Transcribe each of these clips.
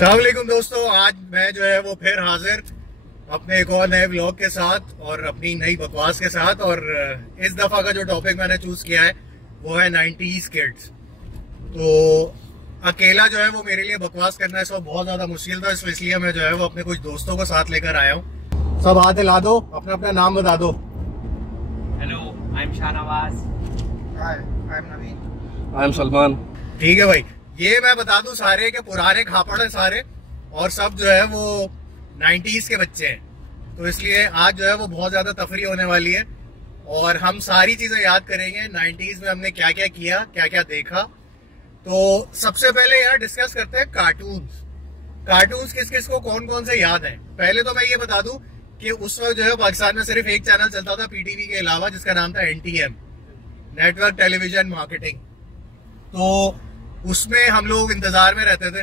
अस्सलामुअलैकुम दोस्तों, आज मैं जो है वो फिर हाजिर अपने एक और नए व्लॉग के साथ और अपनी नई बकवास के साथ। और इस दफा का जो टॉपिक मैंने चूज किया है वो है 90s किड्स। तो अकेला जो है वो मेरे लिए बकवास करना इस वक्त बहुत ज्यादा मुश्किल था, इसलिए मैं जो है वो अपने कुछ दोस्तों को साथ लेकर आया हूँ। सब हाथ हिला दो, अपना अपना नाम बता दो। Hello, I am Shahnawaz. Hi, I am Naveen. I am Salman. ठीक है भाई, ये मैं बता दूं सारे के पुराने खापड़ हैं सारे, और सब जो है वो 90s के बच्चे हैं। तो इसलिए आज जो है वो बहुत ज्यादा तफरी होने वाली है और हम सारी चीजें याद करेंगे 90s में हमने क्या क्या किया, क्या क्या देखा। तो सबसे पहले यार डिस्कस करते हैं कार्टून्स। कार्टून्स किस किस को कौन कौन से याद है। पहले तो मैं ये बता दूं कि उस वक्त जो है पाकिस्तान में सिर्फ एक चैनल चलता था पीटीवी के अलावा, जिसका नाम था NTM, नेटवर्क टेलीविजन मार्केटिंग। तो उसमें हम लोग इंतजार में रहते थे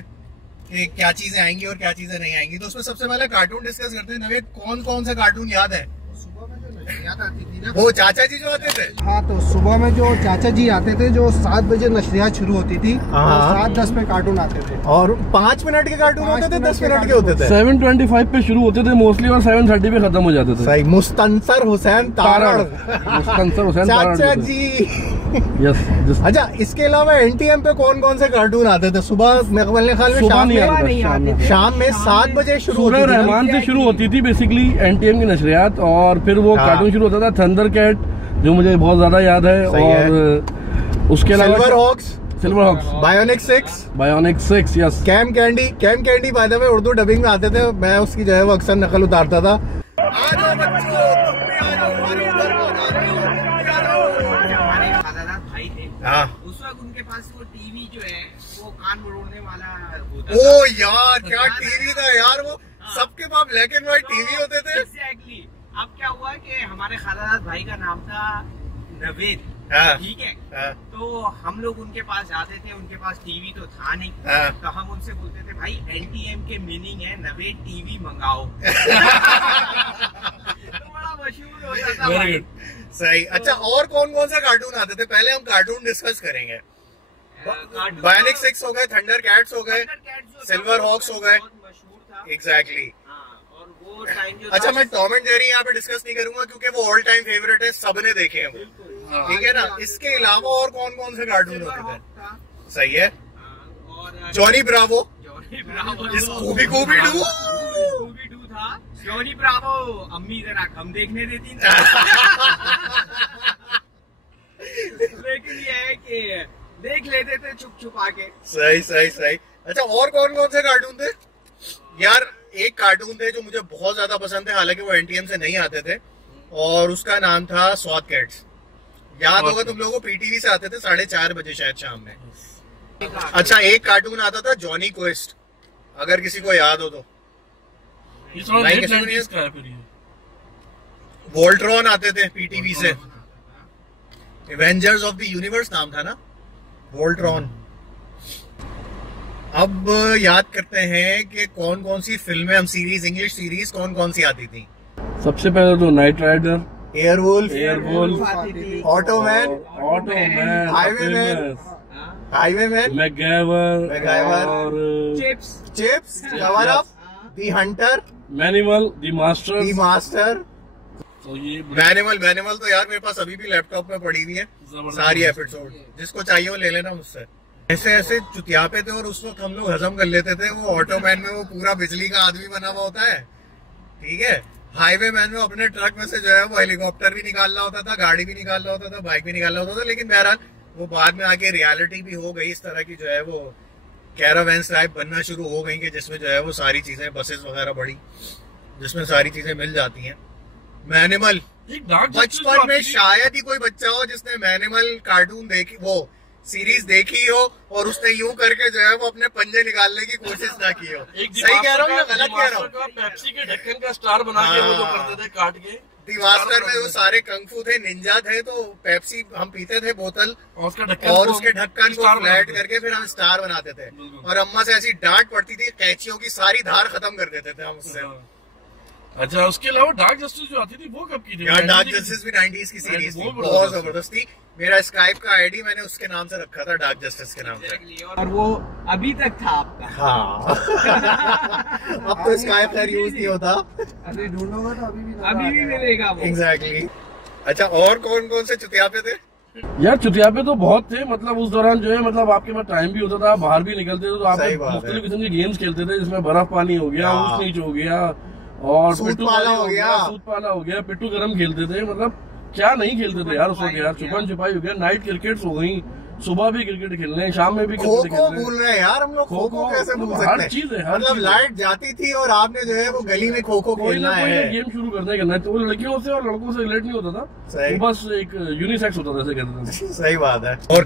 कि क्या चीजें आएंगी और क्या चीजें नहीं आएंगी। तो उसमें सबसे पहले कार्टून डिस्कस करते हैं। नवेद, कौन कौन से कार्टून याद है? सुबह में जो नशरियात आती थी ना, वो चाचा जी जो आते थे। हाँ, तो सुबह में जो चाचा जी आते थे, जो 7 बजे नशरियात शुरू होती थी, हाँ। 7:10 पे कार्टून आते थे और 5 मिनट के कार्टून होते थे, 10 मिनट के होते थे। 7:25 पे शुरू होते थे मोस्टली और 7:30 पे खत्म हो जाते थे। सही। मुस्तनसर हुसैन तारड़। मुस्तनसर हुसैन तारड़ चाचा होते थे। जी। यस। अच्छा, इसके अलावा NTM पे कौन कौन से कार्टून आते थे? सुबह मेरे ख्याल में सुबह शाम नहीं आते में, थे, शाम में 7 बजे शुरू होती सूरह थी ना? रहमान से शुरू होती थी बेसिकली NTM की नशरियात, और फिर वो हाँ। कार्टून शुरू होता था थंडर कैट, जो मुझे बहुत ज्यादा याद है। सही है। और उसके अलावा Silver Hawks, Silver Hawks, Bionic 6, Bionic 6, yes. Camp Candy by the way Urdu dubbing में आते थे। मैं उसकी जो है वो अक्सर नकल उतारता था। हमारे खादादाद भाई थे, हाँ। उस वक्त उनके पास वो टीवी जो है वो कान मरोड़ने वाला होता ओ था। यार, क्या टीवी था यार वो। सबके पास ब्लैक एंड व्हाइट टीवी होते थे। एग्जैक्टली। अब क्या हुआ कि हमारे खादादाद भाई का नाम था नवेद, हाँ। ठीक है। हाँ। तो हम लोग उनके पास जाते थे, उनके पास टीवी तो था नहीं। हाँ। तो हम उनसे बोलते थे, भाई NTM के मीनिंग है नवेद टीवी मंगाओ। तो बड़ा मशहूर होता था वेरी भाई। गुड। सही। अच्छा, और कौन कौन से कार्टून आते थे? पहले हम कार्टून डिस्कस करेंगे। कार्टून बायोनिक 6 हो गए, थंडर कैट्स हो गए, थंडरकैट्स जो था, सिल्वर हॉक्स हो गए। बहुत मशहूर था। एग्जैक्टली। हाँ, और वो टाइम जो अच्छा, था, मैं टॉम एंड जेरी यहाँ पे डिस्कस नहीं करूंगा क्योंकि वो ऑल टाइम फेवरेट है, सबने देखे हैं वो। ठीक है ना? इसके अलावा और कौन कौन से कार्टून सिल्वर होते हॉक थे? था। सही है। हाँ, और Johnny Bravo, Johnny Bravo, Scooby Dooby Doo. Scooby Doo था। जॉनी ब्रावो, अम्मी जरा कम देखने देती थी। लेकिन ये है कि देख लेते थे छुप छुपा के। सही सही सही। अच्छा, और कौन कौन से कार्टून थे यार? एक कार्टून थे जो मुझे बहुत ज्यादा पसंद थे, हालांकि वो NTM से नहीं आते थे, और उसका नाम था स्वाद कैट्स। याद होगा तुम लोगों को, PTV से आते थे 4:30 बजे शायद शाम में। अच्छा, एक कार्टून आता था जॉनी क्वेस्ट, अगर किसी को याद हो तो। नहीं, किसी को नहीं। वोल्ट्रॉन आते थे PTV से। एवेंजर्स ऑफ द यूनिवर्स नाम था ना, वोल्ट्रॉन। अब याद करते हैं कि कौन कौन सी फिल्में, हम सीरीज, इंग्लिश सीरीज कौन कौन सी आती थी। सबसे पहले तो नाइट राइडर, एयरवुल्फ, आती ऑटोमैन, ऑटोमैन, हाईवेमैन, मैकगाइवर और CHiPs, Cover Up, the Hunter, Manimal, the Master. The Master. तो ये मैनिमल तो यार मेरे पास अभी भी लैपटॉप में पड़ी हुई है सारी एपिसोड, जिसको चाहिए वो ले लेना मुझसे। ऐसे ऐसे चुतियापे थे और उस वक्त हम लोग हजम कर लेते थे। वो ऑटोमैन में वो पूरा बिजली का आदमी बना हुआ होता है, ठीक है। हाईवे मैन में अपने ट्रक में से जो है वो हेलीकॉप्टर भी निकाल रहा होता था, गाड़ी भी निकाल रहा होता था, बाइक भी निकाल रहा होता था। लेकिन बहरहाल वो बाद में आके रियलिटी भी हो गई, इस तरह की जो है वो कैरावैन्स टाइप बनना शुरू हो गई कि जिसमें जो है वो सारी चीजें, बसेस वगैरह बड़ी, जिसमें सारी चीजें मिल जाती हैं। मैनिमल, बचपन में शायद ही कोई बच्चा हो जिसने मैनिमल कार्टून देखी, वो सीरीज देखी हो और उसने यूं करके जो है वो अपने पंजे निकालने की कोशिश ना की हो। सही कह रहा हूँ या गलत कह रहा हूँ? पेप्सी के ढक्कन का स्टार बना के वो जो करते थे काट के। दी मास्टर में वो सारे कंफू थे, निंजा थे, तो पेप्सी हम पीते थे बोतल, और उसके ढक्कन को फ्लैट करके फिर हम स्टार बनाते थे। और अम्मा से ऐसी डांट पड़ती थी, कैंचियों की सारी धार खत्म कर देते थे हम उससे। अच्छा, उसके अलावा डार्क जस्टिस जो आती थी वो कब की थी? यार डार्क जस्टिस भी 90s की सीरीज थी, बहुत जबरदस्त थी। मेरा स्काइप का आईडी मैंने उसके नाम से रखा था, डार्क जस्टिस के नाम से। और वो अभी तक था आपका? हाँ। अब तो स्काइप खैर यूज नहीं होता। अभी ढूंढोगे तो अभी भी मिलेगा वो। एग्जैक्टली। अच्छा, और कौन कौन से चुतियापे थे? यार चुतियापे तो बहुत थे, मतलब उस दौरान जो है मतलब आपके पास टाइम भी होता था, बाहर भी निकलते थे तो आप मुख्तलिफ किस्म के गेम्स खेलते थे, जिसमें बर्फ पानी हो गया, ऊंच नीच हो गया, और सूत पाला हो गया, पिट्टू गरम खेलते थे। मतलब क्या नहीं खेलते थे यार उस वक्त यार। छुपन छुपाई हो गया, नाइट क्रिकेट हो गई, सुबह भी क्रिकेट खेलने, शाम में भी क्रिकेट खेलने। खो भूल रहे हैं यार हम लोग, खो खो कैसे भूल सकते हैं? हर चीज है, मतलब लाइट जाती थी और आपने जो है वो गली में खो खो खेलना है, गेम शुरू करना है। तो वो लड़कियों से और लड़कों से रिलेट नहीं होता था, वो बस एक यूनिसेक्स होता था, ऐसे कहते थे। सही बात है। और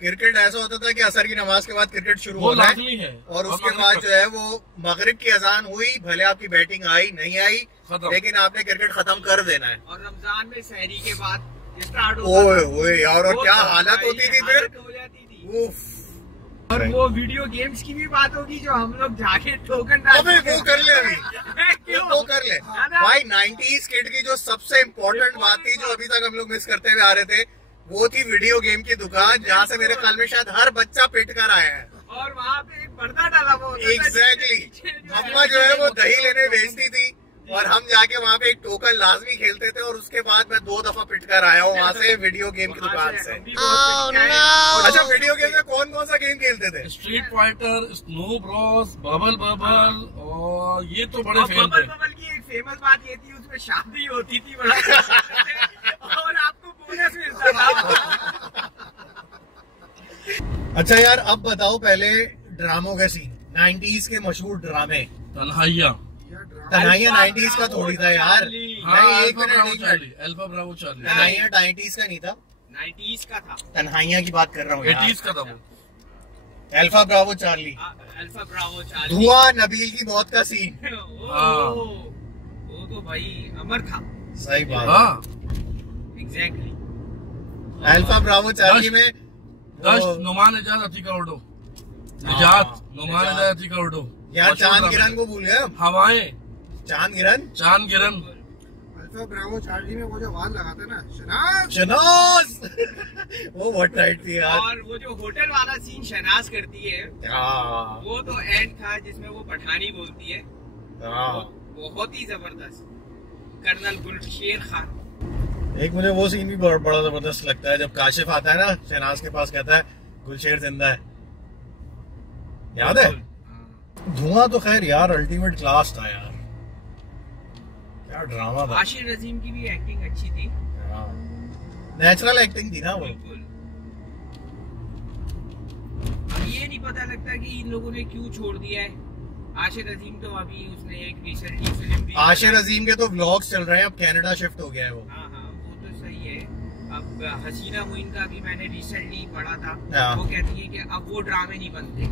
क्रिकेट ऐसा होता था कि असर की नमाज के बाद क्रिकेट शुरू होना है, और उसके बाद जो है वो मगरिब की अजान हुई, भले आपकी बैटिंग आई नहीं आई, लेकिन आपने क्रिकेट खत्म कर देना है। और रमजान में सहरी के बाद स्टार्ट ओए यार, और क्या हालत होती थी फिर, हो जाती थी। और वो वीडियो गेम्स की भी बात होगी जो हम लोग जाके टोकन डालते थे। वो कर ले अभी वो कर ले भाई। 90s किड की जो सबसे इम्पोर्टेंट बात थी, जो अभी तक हम लोग मिस करते हुए आ रहे थे, वो थी वीडियो गेम की दुकान, जहाँ से मेरे ख्याल में शायद हर बच्चा पिट कर आया है। और वहाँ पे एक पर्दा डाला हुआ। एग्जैक्टली। अम्मा जो है वो दही लेने भेजती थी और हम जाके वहाँ पे एक टोकन लाजमी खेलते थे, और उसके बाद मैं 2 दफा पिट कर आया हूँ वहाँ से, वीडियो गेम की दुकान से। अच्छा, वीडियो गेम में कौन कौन सा गेम खेलते थे? Street fighter, snow Bros, bubble, और ये तो बड़े फेमस थे। बबल की एक फेमस बात ये थी, उसमें शादी होती थी बड़ा और आपको बोनस मिलता था। अच्छा यार, अब बताओ पहले ड्रामों के सीन, 90s के मशहूर ड्रामे। तन्हाइया 90s का थोड़ी था यार। नहीं, एक मिनट, अल्फा ब्रावो चार्ली। तन्हाइया 90s का नहीं था, 90s का था। तन्हाइया की बात कर रहा हूँ, 80s का था वो। Alpha Bravo Charlie, alpha Bravo Charlie, धुआं, नबील की मौत का सीन। वो तो भाई अमर था। सही बात। एग्जैक्टली। अल्फा ब्रावो चार्ली में नुमान निजात अतीका उर्दू, नुमान निजात अतीका उर्दू यार। चांद गिरन को भूल गए, हवाएं, चांद गिरन। अल्फा ब्रावो चार्ली में वो जो आवाज लगाते ना, शनाज वो बहुत टाइट थी यार। और वो जो होटल वाला सीन शनाज करती है, वो तो एंड था जिसमें वो पठानी बोलती है, बहुत ही जबरदस्त। कर्नल गुलशेर खान। एक मुझे वो सीन भी बड़ा जबरदस्त लगता है, जब काशिफ आता है ना शहनाज के पास, कहता है गुलशेर जिंदा है, याद है? धुआं तो खैर यार अल्टीमेट क्लास था यार, क्या ड्रामा था। आशिर नजीम की भी एक्टिंग अच्छी थी, नेचुरल एक्टिंग थी ना वो। ये नहीं पता लगता कि इन लोगों ने क्यों छोड़ दिया है। आशिर अजीम तो अभी उसने एक रिसेंटली फिल्म भी, आशिर अजीम के तो व्लॉग्स चल रहे हैं, अब कनाडा शिफ्ट हो गया है वो। हाँ वो तो सही है। अब हसीना मुइन का भी मैंने रिसेंटली पढ़ा था, वो कहती है कि अब वो ड्रामे नहीं बनते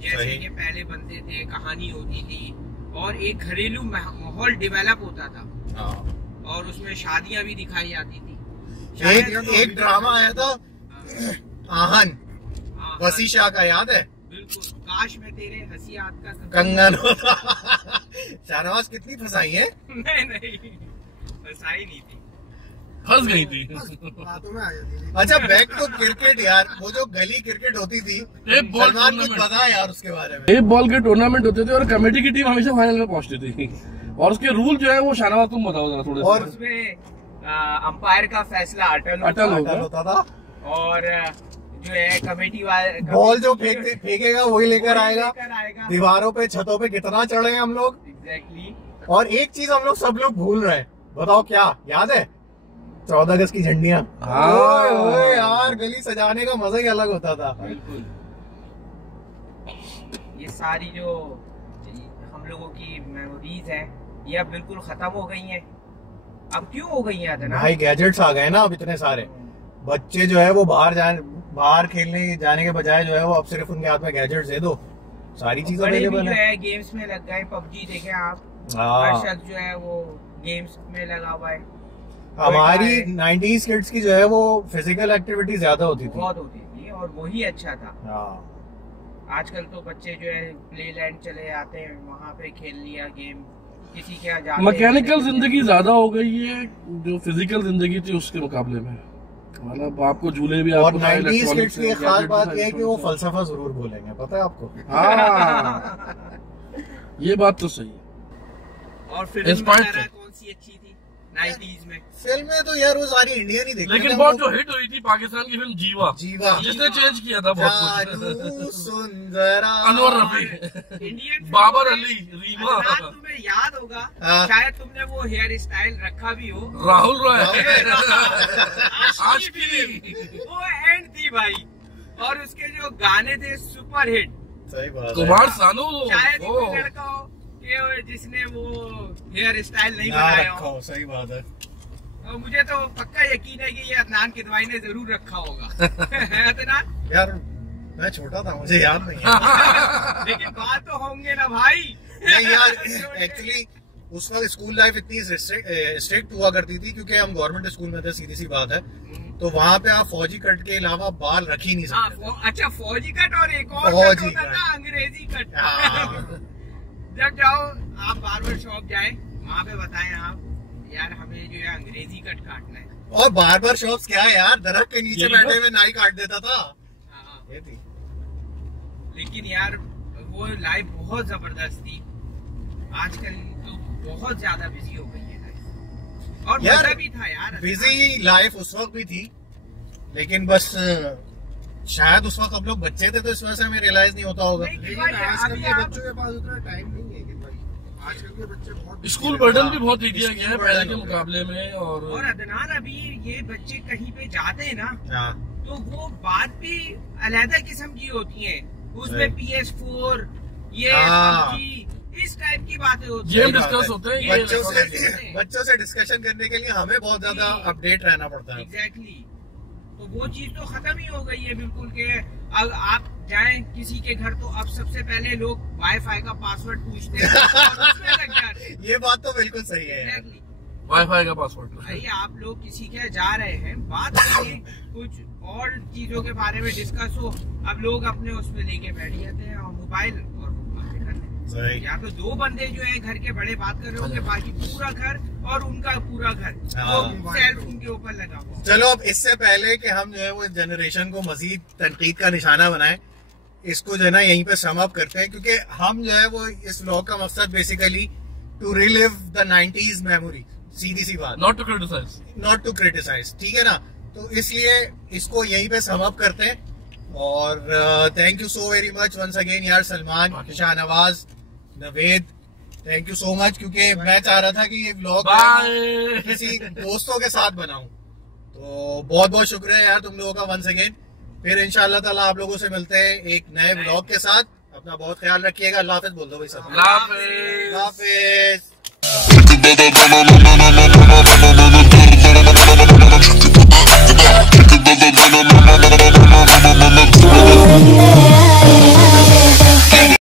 जैसे कि पहले बनते थे, कहानी होती थी और एक घरेलू माहौल डेवलप होता था, और उसमें शादियां भी दिखाई जाती थी। एक ड्रामा आया था आहन, वसी शाह का, याद है? बिल्कुल। काश में तेरे हंसी हाथ का कंगन होता। शाहनवाज कितनी फंसाई है? नहीं फंसाई नहीं थी, फंस गई थी। अच्छा, बैक टू क्रिकेट यार, वो जो गली क्रिकेट होती थी, सलमान कुछ बता यार उसके बारे में। एक बॉल के टूर्नामेंट होते थे और कमेटी की टीम हमेशा फाइनल में पहुंचती थी, और उसके रूल जो है वो शाहनवाज तुम बताओ जरा थोड़े। और उसमें अंपायर का फैसला अटल होता था, और जो है कमेटी वाले बॉल जो फेंकेगा वही लेकर आएगा। दीवारों पे, छतों पे कितना चढ़े हैं हम लोग। एग्जैक्टली। और एक चीज हम लोग सब लोग भूल रहे हैं, बताओ क्या याद है? 14 अगस्त की झंडियां। ओए यार, गली सजाने का मजा ही अलग होता था। बिल्कुल। ये सारी जो हम लोगों की मेमोरीज है, ये अब बिल्कुल खत्म हो गई हैं। अब क्यों हो गई हैं भाई? गैजेट्स आ गए ना अब इतने सारे। बच्चे जो है वो बाहर खेलने जाने के बजाय जो है वो अब सिर्फ उनके हाथ में गैजेट्स दे दो, सारी चीजें अवेलेबल है। गेम्स में लग गए, पबजी देखें आप, हर शख्स जो है वो गेम्स में लगा हुआ है। हमारी 90s किड्स की जो है वो फिजिकल एक्टिविटी ज्यादा होती थी, बहुत होती थी, और वही अच्छा था। आजकल तो बच्चे जो है प्ले लैंड चले जाते हैं, वहाँ पे खेल लिया गेम, किसी के यहाँ जाते मैकेनिकल जिंदगी ज्यादा हो गई है जो फिजिकल जिंदगी थी उसके मुकाबले में। मतलब आपको झूले भी और 90s किड्स की खास बात यह है कि वो फलसफा जरूर बोलेंगे, पता है आपको। हाँ ये बात तो सही है। और फिल्म वगैरह कौन सी अच्छी थी 90s में? फिल्में तो यार वो सारी इंडियन ही देखते, लेकिन बहुत जो हिट हुई थी पाकिस्तान की फिल्म जीवा जिसने चेंज किया था बहुत कुछ। सुंदरा, अनवर रफी, इंडियन बाबर अली, रीमा, तुम्हें याद होगा शायद तुमने वो हेयर स्टाइल रखा भी हो, राहुल रॉय वो एंड थी भाई। और उसके जो गाने थे सुपर हिट। सही बात, कुमार सानू शायद कोई लड़का हो कि जिसने वो हेयर स्टाइल नहीं बनाया हो। सही बात है। और मुझे तो पक्का यकीन है कि ये अदनान किदवाई ने जरूर रखा होगा। अदनान यार मैं छोटा था, मुझे याद नहीं है। लेकिन बात तो होंगे ना भाई। नहीं यार, एक्चुअली उस वक्त स्कूल लाइफ इतनी स्ट्रिक्ट हुआ करती थी क्योंकि हम गवर्नमेंट स्कूल में थे, सीधी सी बात है। तो वहाँ पे आप फौजी कट के अलावा बाल रख ही नहीं सकते। अच्छा, फौजी कट और एक और फौजी कट होता था अंग्रेजी कट। जब जाओ आप बार्बर शॉप जाए, वहाँ पे बताएं आप यार हमें जो है अंग्रेजी कट काटना है। और बार्बर शॉप्स क्या है यार, दरख्त के नीचे बैठे हुए नाई काट देता था। ये थी। लेकिन यार वो लाइफ बहुत जबरदस्त थी। आजकल तो बहुत ज्यादा बिजी हो गई है लाइफ। और मजा भी था यार, बिजी लाइफ उस वक्त भी थी, लेकिन बस शायद उस वक्त हम लोग बच्चे थे तो इस वजह से हमें रियलाइज नहीं होता होगा। लेकिन आजकल के बच्चों के पास उतना टाइम नहीं है कि भाई, आजकल के बच्चे बहुत स्कूल बर्डन भी बहुत दे दिया गया है पहले के मुकाबले में। और अदनान अभी ये बच्चे कहीं पे जाते हैं ना तो वो बात भी अलहदा किस्म की होती है। उसमें PS4 ये इस टाइप की बातें होती है, डिस्कस होते हैं। बच्चों से डिस्कशन करने के लिए हमें बहुत ज्यादा अपडेट रहना पड़ता है। एग्जैक्टली। तो वो चीज तो खत्म ही हो गई है बिल्कुल के। अब आप जाएं किसी के घर तो अब सबसे पहले लोग वाईफाई का पासवर्ड पूछते हैं और उसमें लग जाते हैं। ये बात तो बिल्कुल सही है। एग्जैक्टली, वाईफाई का पासवर्ड। भाई आप लोग किसी के जा रहे हैं, बात करिए कुछ और चीजों के बारे में डिस्कस हो। अब लोग अपने उसमें लेके बैठ जाते हैं और मोबाइल और बातें कर रहे हैं। या तो दो बंदे जो है घर के बड़े बात कर रहे होंगे, बाकी पूरा घर और उनका पूरा घर वो सेल फोन के ऊपर लगा हुआ। चलो अब इससे पहले कि हम जो है वो जनरेशन को मजीद तनकीद का निशाना बनाएं, इसको जो है ना यहीं पे सम अप करते हैं, क्योंकि हम जो है वो इस व्लॉग का मकसद basically to relive the 90s memory. सीधी सी बात, नॉट टू क्रिटिसाइज, ठीक है ना। तो इसलिए इसको यहीं पे सम अप करते हैं। और thank you so very much once again यार, Salman, Shahnawaz, Naved, thank you so much. क्योंकि मैं चाह रहा था कि ये व्लॉग किसी दोस्तों के साथ बनाऊं, तो बहुत बहुत शुक्रिया यार तुम लोगों का वंस अगेन। फिर इंशाअल्लाह ताला आप लोगों से मिलते हैं एक नए व्लॉग के साथ। अपना बहुत ख्याल रखिएगा। अल्लाह हाफिज बोल दो भाई सब। अल्लाह हाफिज। अल्लाह हाफिज।